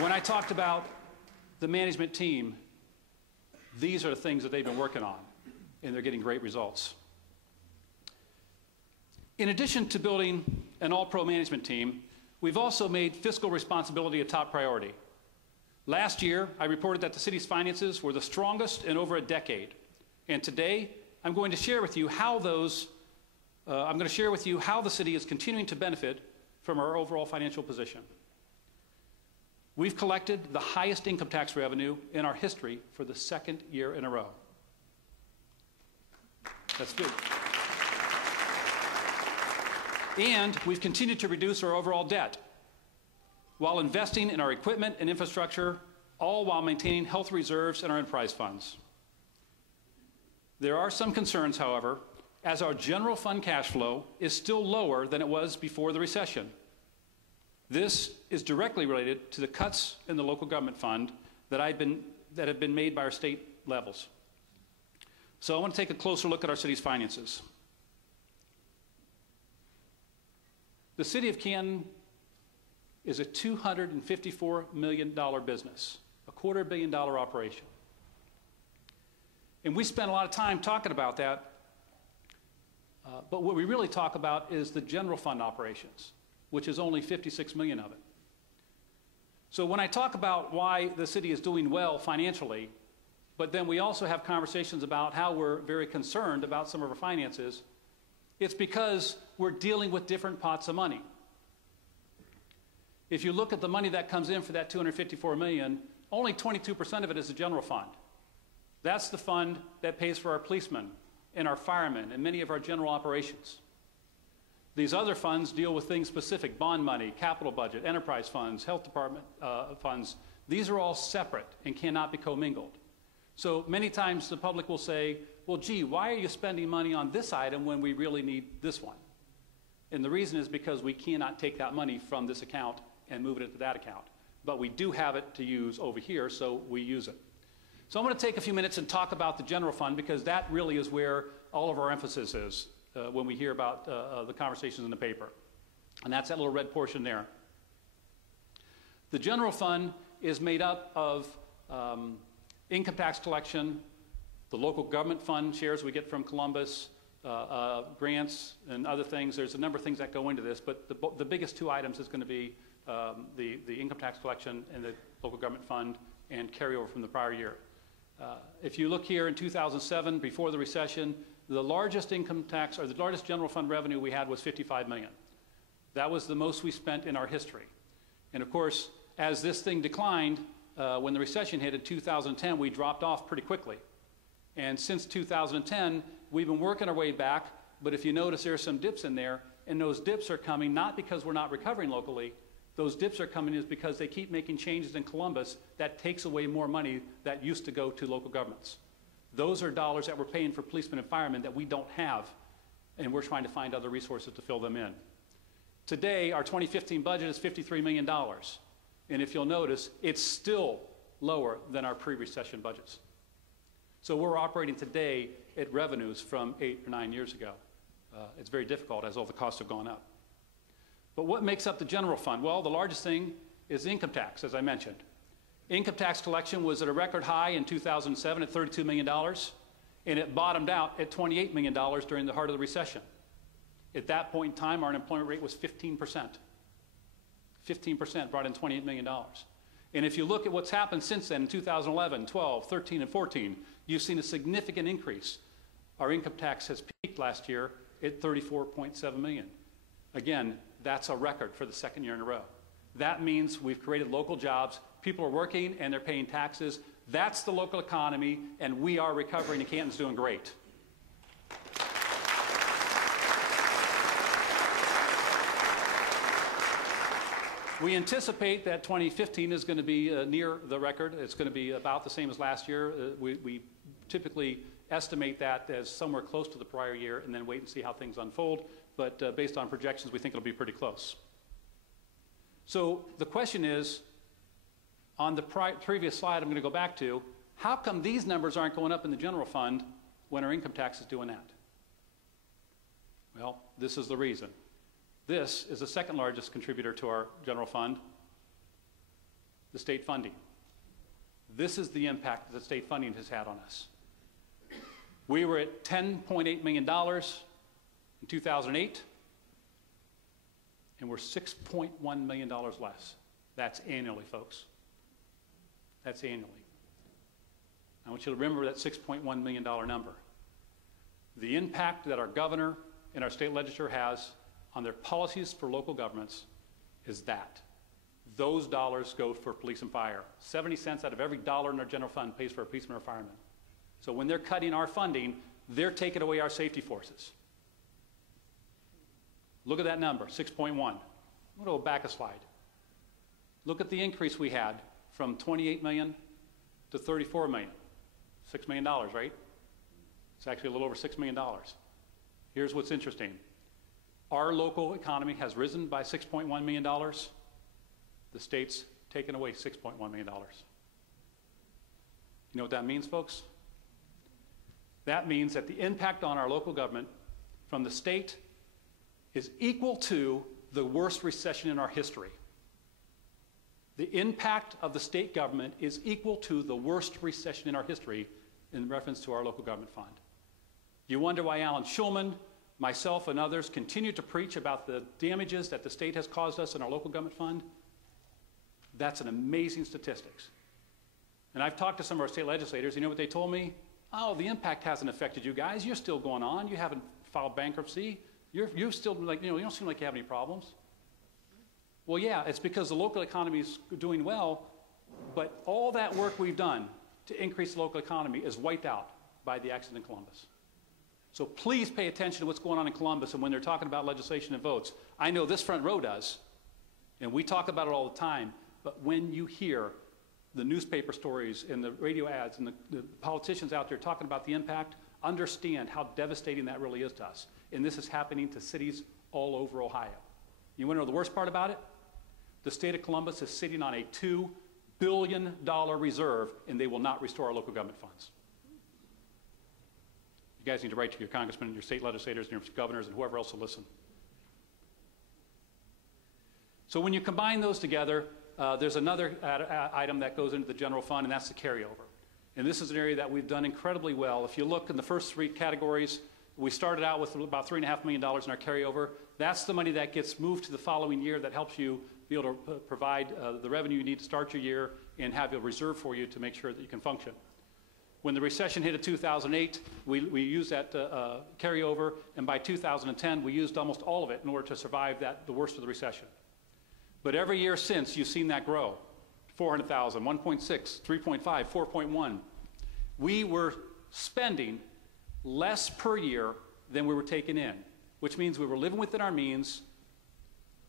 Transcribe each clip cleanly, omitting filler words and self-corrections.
When I talked about the management team, these are the things that they've been working on, and they're getting great results. In addition to building an all-pro management team, we've also made fiscal responsibility a top priority. Last year, I reported that the city's finances were the strongest in over a decade. And today, I'm going to share with you how the city is continuing to benefit from our overall financial position. We've collected the highest income tax revenue in our history for the second year in a row. That's good. And we've continued to reduce our overall debt while investing in our equipment and infrastructure, all while maintaining health reserves in our enterprise funds. There are some concerns, however, as our general fund cash flow is still lower than it was before the recession. This is directly related to the cuts in the local government fund that have been made by our state levels. So I want to take a closer look at our city's finances. The city of Canton is a $254 million business, a $250 million operation. And we spent a lot of time talking about that, but what we really talk about is the general fund operations, which is only 56 million of it. So when I talk about why the city is doing well financially, but then we also have conversations about how we're very concerned about some of our finances, it's because we're dealing with different pots of money. If you look at the money that comes in for that $254 million, only 22% of it is the general fund. That's the fund that pays for our policemen and our firemen and many of our general operations. These other funds deal with things specific: bond money, capital budget, enterprise funds, health department funds. These are all separate and cannot be commingled. So many times the public will say, well, gee, why are you spending money on this item when we really need this one? And the reason is because we cannot take that money from this account and move it into that account. But we do have it to use over here, so we use it. So I'm going to take a few minutes and talk about the general fund, because that really is where all of our emphasis is when we hear about the conversations in the paper. And that's that little red portion there. The general fund is made up of income tax collection, the local government fund shares we get from Columbus, grants and other things. There's a number of things that go into this, but the biggest two items is going to be the income tax collection and the local government fund and carryover from the prior year. If you look here in 2007, before the recession, the largest income tax, or the largest general fund revenue we had was $55 million. That was the most we spent in our history. And of course, as this thing declined, when the recession hit in 2010, we dropped off pretty quickly. And since 2010, we've been working our way back, but if you notice, there are some dips in there, and those dips are coming not because we're not recovering locally. Those dips are coming is because they keep making changes in Columbus that takes away more money that used to go to local governments. Those are dollars that we're paying for policemen and firemen that we don't have, and we're trying to find other resources to fill them in. Today, our 2015 budget is $53 million. And if you'll notice, it's still lower than our pre-recession budgets. So we're operating today at revenues from 8 or 9 years ago. It's very difficult as all the costs have gone up. But what makes up the general fund? Well, the largest thing is income tax, as I mentioned. Income tax collection was at a record high in 2007 at $32 million, and it bottomed out at $28 million during the heart of the recession. At that point in time, our unemployment rate was 15%. 15% brought in $28 million. And if you look at what's happened since then in 2011, 12, 13, and 14, you've seen a significant increase. Our income tax has peaked last year at $34.7 million. Again, that's a record for the second year in a row. That means we've created local jobs, people are working and they're paying taxes. That's the local economy, and we are recovering, and Canton's doing great. We anticipate that 2015 is going to be near the record. It's going to be about the same as last year. We typically estimate that as somewhere close to the prior year and then wait and see how things unfold. But based on projections, we think it'll be pretty close. So the question is, on the previous slide I'm going to go back to, how come these numbers aren't going up in the general fund when our income tax is doing that? Well, this is the reason. This is the second largest contributor to our general fund. the state funding. This is the impact that the state funding has had on us. We were at $10.8 million in 2008, and we're $6.1 million less. That's annually, folks. That's annually. I want you to remember that $6.1 million number. The impact that our governor and our state legislature has on their policies for local governments is that. Those dollars go for police and fire. 70 cents out of every dollar in our general fund pays for a policeman or fireman. So when they're cutting our funding, they're taking away our safety forces. Look at that number, 6.1. I'm going to go back a slide. Look at the increase we had from 28 million to 34 million. $6 million, right? It's actually a little over $6 million. Here's what's interesting. Our local economy has risen by $6.1 million. The state's taken away $6.1 million. You know what that means, folks? That means that the impact on our local government from the state is equal to the worst recession in our history. The impact of the state government is equal to the worst recession in our history in reference to our local government fund. You wonder why Alan Schulman, myself, and others continue to preach about the damages that the state has caused us in our local government fund? That's an amazing statistics. And I've talked to some of our state legislators. You know what they told me? Oh, the impact hasn't affected you guys. You're still going on. You haven't filed bankruptcy. You're still like, you don't seem like you have any problems. Well, yeah, it's because the local economy is doing well, but all that work we've done to increase the local economy is wiped out by the accident in Columbus. So please pay attention to what's going on in Columbus, and when they're talking about legislation and votes. I know this front row does, and we talk about it all the time, but when you hear the newspaper stories and the radio ads and the politicians out there talking about the impact, understand how devastating that really is to us. And this is happening to cities all over Ohio. You want to know the worst part about it? The state of Columbus is sitting on a $2 billion reserve, and they will not restore our local government funds. You guys need to write to your congressmen and your state legislators and your governors and whoever else will listen. So when you combine those together, there's another item that goes into the general fund, and that's the carryover. And this is an area that we've done incredibly well. If you look in the first three categories, we started out with about $3.5 million in our carryover. That's the money that gets moved to the following year that helps you be able to provide the revenue you need to start your year and have a reserve for you to make sure that you can function. When the recession hit in 2008, we used that carryover, and by 2010, we used almost all of it in order to survive the worst of the recession. But every year since, you've seen that grow. 400,000, 1.6, 3.5, 4.1. We were spending less per year than we were taking in, which means we were living within our means,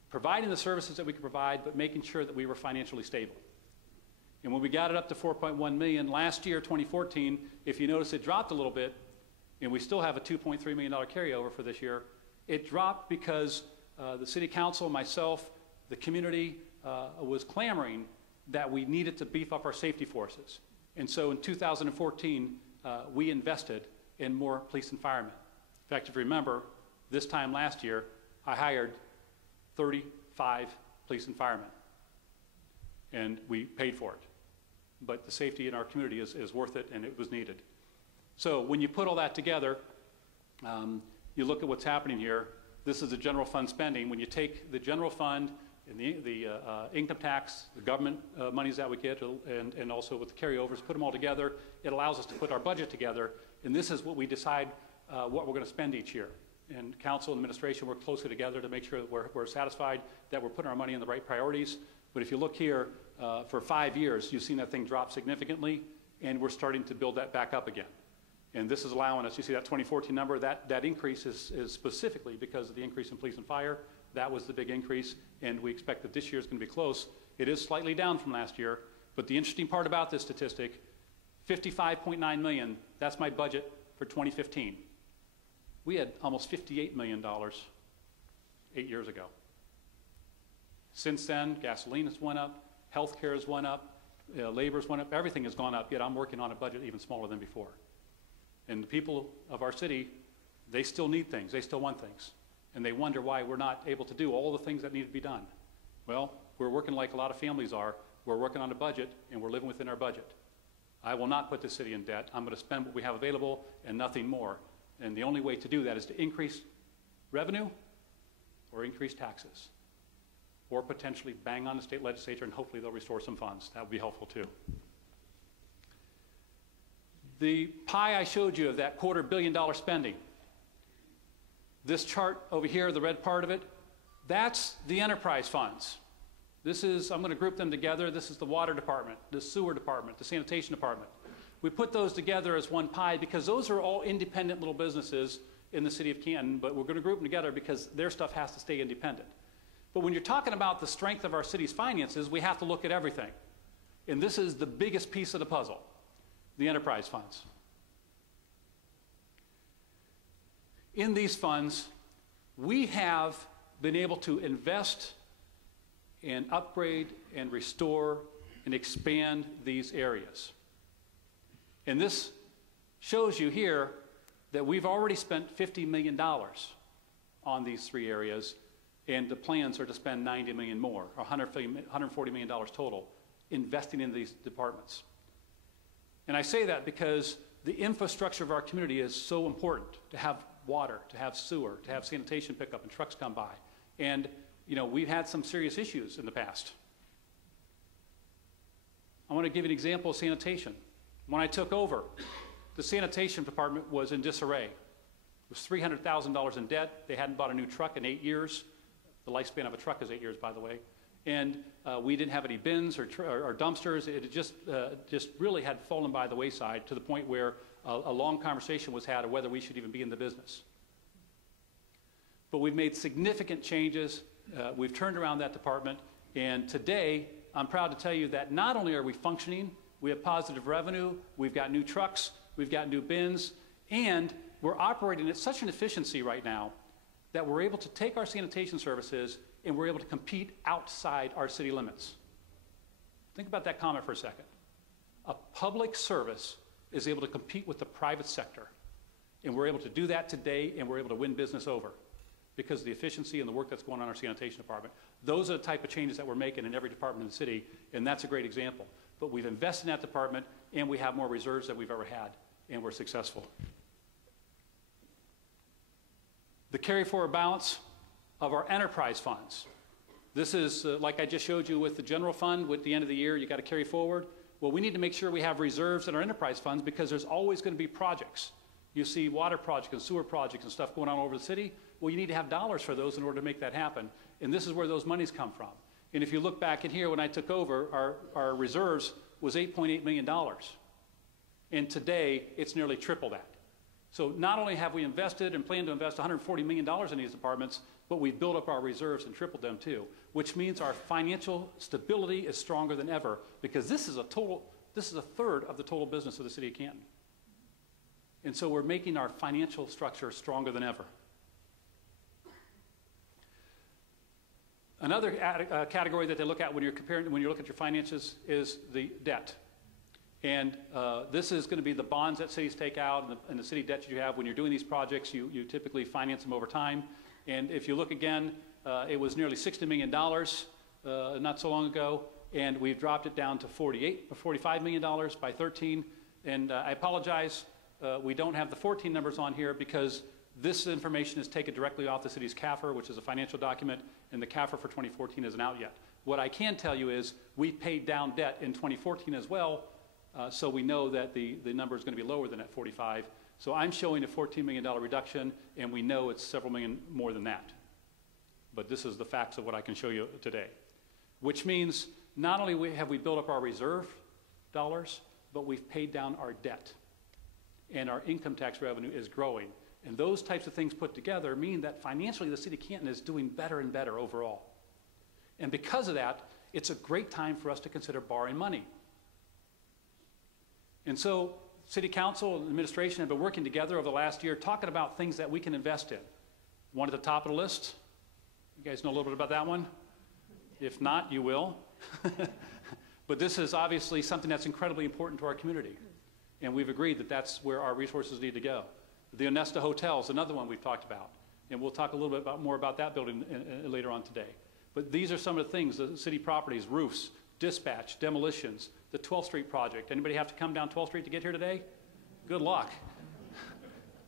providing the services that we could provide, but making sure that we were financially stable. And when we got it up to 4.1 million last year, 2014, if you notice it dropped a little bit, and we still have a $2.3 million carryover for this year. It dropped because the city council, myself, the community was clamoring that we needed to beef up our safety forces. And so in 2014, we invested in more police and firemen. In fact, if you remember, this time last year, I hired 35 police and firemen, and we paid for it. But the safety in our community is worth it, and it was needed. So when you put all that together, you look at what's happening here. This is the general fund spending. When you take the general fund and the income tax, the government monies that we get, and also with the carryovers, put them all together, it allows us to put our budget together, and this is what we decide what we're going to spend each year. And council and administration work closely together to make sure that we're satisfied that we're putting our money in the right priorities. But if you look here, for 5 years, you've seen that thing drop significantly, and we're starting to build that back up again. And this is allowing us, you see that 2014 number, that increase is specifically because of the increase in police and fire. That was the big increase, and we expect that this year is going to be close. It is slightly down from last year, but the interesting part about this statistic, $55.9 million, that's my budget for 2015. We had almost $58 million 8 years ago. Since then, gasoline has went up, healthcare has went up, labor has went up, everything has gone up, yet I'm working on a budget even smaller than before. And the people of our city, they still need things, they still want things. And they wonder why we're not able to do all the things that need to be done. Well, we're working like a lot of families are. We're working on a budget, and we're living within our budget. I will not put the city in debt. I'm going to spend what we have available and nothing more. And the only way to do that is to increase revenue or increase taxes, or potentially bang on the state legislature, and hopefully they'll restore some funds. That would be helpful too. The pie I showed you of that $250 million spending, this chart over here, the red part of it, that's the enterprise funds. This is, I'm going to group them together. This is the water department, the sewer department, the sanitation department. We put those together as one pie because those are all independent little businesses in the city of Canton, but we're going to group them together because their stuff has to stay independent. But when you're talking about the strength of our city's finances, we have to look at everything. And this is the biggest piece of the puzzle, the enterprise funds. In these funds, we have been able to invest and upgrade and restore and expand these areas. And this shows you here that we've already spent $50 million on these three areas, and the plans are to spend $90 million more, or $140 million total, investing in these departments. And I say that because the infrastructure of our community is so important, to have water, to have sewer, to have sanitation pickup and trucks come by. And you know, we've had some serious issues in the past. I want to give you an example of sanitation. When I took over, the sanitation department was in disarray. It was $300,000 in debt. They hadn't bought a new truck in 8 years. The lifespan of a truck is 8 years, by the way. And we didn't have any bins or dumpsters. It just really had fallen by the wayside to the point where a long conversation was had of whether we should even be in the business. But we've made significant changes. We've turned around that department, and today I'm proud to tell you that not only are we functioning, we have positive revenue, we've got new trucks, we've got new bins, and we're operating at such an efficiency right now that we're able to take our sanitation services and we're able to compete outside our city limits. Think about that comment for a second. A public service is able to compete with the private sector, and we're able to do that today, and we're able to win business over, because of the efficiency and the work that's going on in our sanitation department. Those are the type of changes that we're making in every department in the city, and that's a great example. But we've invested in that department, and we have more reserves than we've ever had, and we're successful. The carry-forward balance of our enterprise funds. This is, like I just showed you with the general fund, with the end of the year, you got to carry forward. Well, we need to make sure we have reserves in our enterprise funds, because there's always going to be projects. You see water projects and sewer projects and stuff going on all over the city. Well, you need to have dollars for those in order to make that happen. And this is where those monies come from. And if you look back in here, when I took over, our reserves was $8.8 million. And today, it's nearly triple that. So not only have we invested and plan to invest $140 million in these departments, but we've built up our reserves and tripled them too, which means our financial stability is stronger than ever, because this is a third of the total business of the city of Canton. And so we're making our financial structure stronger than ever. Another category that they look at when you're looking at your finances is the debt. And this is going to be the bonds that cities take out and the city debt that you have. When you're doing these projects, you typically finance them over time. And if you look again, it was nearly $60 million not so long ago, and we've dropped it down to $45 million by 13. And I apologize, we don't have the 14 numbers on here because this information is taken directly off the city's CAFR, which is a financial document, and the CAFR for 2014 isn't out yet. What I can tell you is we paid down debt in 2014 as well, so we know that the number is going to be lower than that 45. So I'm showing a $14 million reduction, and we know it's several million more than that. But this is the facts of what I can show you today, which means not only have we built up our reserve dollars, but we've paid down our debt, and our income tax revenue is growing. And those types of things put together mean that financially the city of Canton is doing better and better overall. And because of that, it's a great time for us to consider borrowing money. And so City Council and administration have been working together over the last year talking about things that we can invest in. One at the top of the list, you guys know a little bit about that one? If not, you will. But this is obviously something that's incredibly important to our community. And we've agreed that that's where our resources need to go. The Onesta Hotel is another one we've talked about. And we'll talk a little bit more about that building later on today. But these are some of the things, the city properties, roofs, dispatch, demolitions, the 12th Street project. Anybody have to come down 12th Street to get here today? Good luck.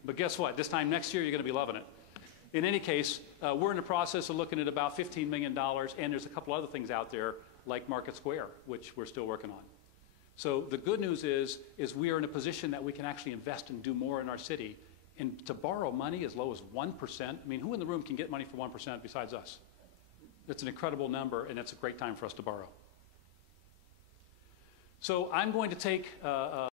But guess what? This time next year, you're going to be loving it. In any case, we're in the process of looking at about $15 million, and there's a couple other things out there like Market Square, which we're still working on. So the good news is we are in a position that we can actually invest and do more in our city. And to borrow money as low as 1%, I mean, who in the room can get money for 1% besides us? It's an incredible number, and it's a great time for us to borrow. So I'm going to take